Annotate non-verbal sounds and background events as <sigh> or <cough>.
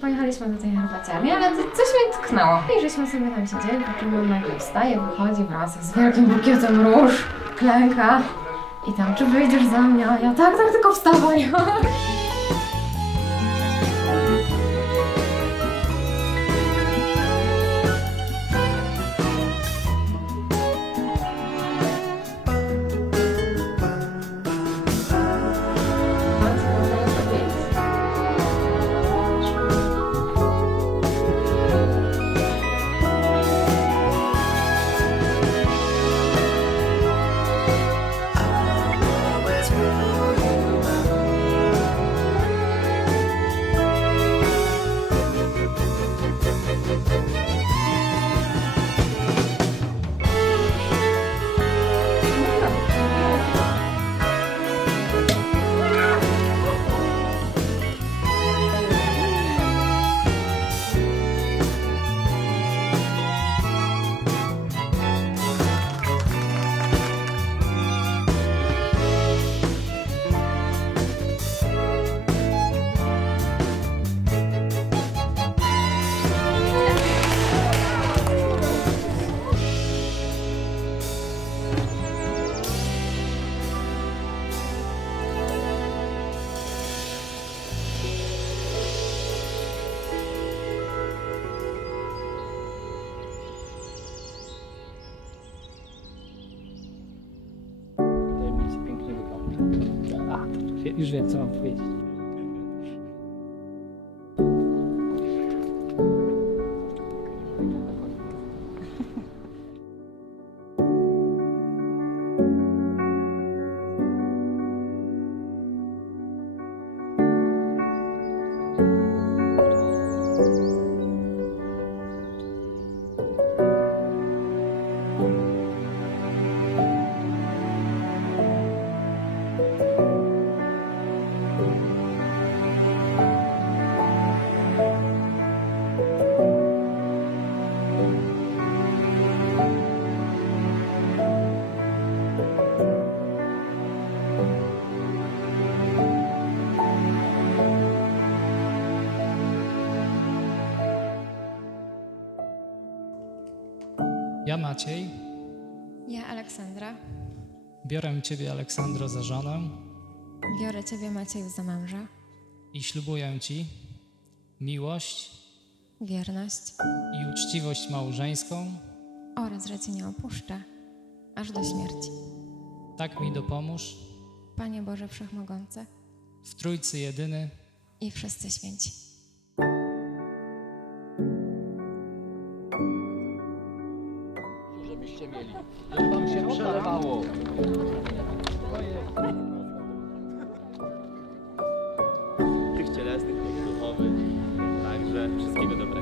pojechaliśmy do tej herbaciarni, ale coś mnie tknęło. I żeśmy sobie tam siedzieli, po czym nagle wstaje, wychodzi wraz z wielkim bukietem róż, klęka i tam, czy wyjdziesz za mnie? A ja, tak, tak, tylko wstawaj. <laughs> A, już wiem, co mam powiedzieć. Ja Maciej, Ja, Aleksandra, biorę Ciebie Aleksandro za żonę. Biorę Ciebie, Macieju, za męża, i ślubuję Ci miłość wierność. i uczciwość małżeńską, oraz, że Cię nie opuszczę, aż do śmierci. tak mi dopomóż, Panie Boże Wszechmogący. W Trójcy Jedyny, i wszyscy święci. Przelewało. tych cielesnych, tych duchowych. Także wszystkiego dobrego.